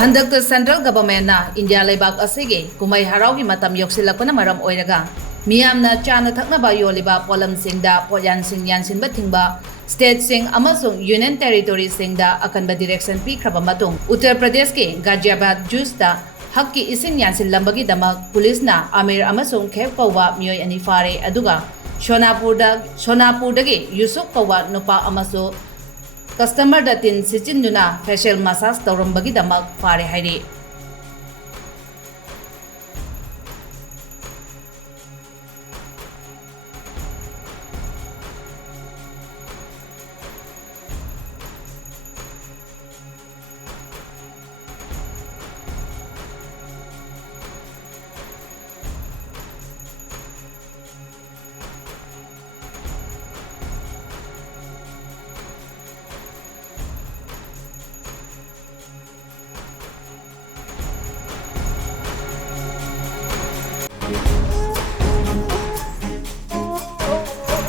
Handak Central Government na India Lebak Asigi, Kumay Haraugi Matam Yoksilakuna Maram Oiraga, Miam na Chana Taknaba Yoliba, Polam Singda, Poyan Sing Yansin Batingba, State Sing Amasung, Union Territory Singda, Akanba Direction P. Krabamatung, Uttar Pradesh ke Ghaziabad Justa, Hakki Esing Yansinlambagi Damak, Police na Amir Amasung Khep Kawa Myoy Anifare Aduga, Shonapurdagi Yusuf Kawa Nupa Amaso, Customer datin sichin duna facial massage tawrambagi damak fare hairi.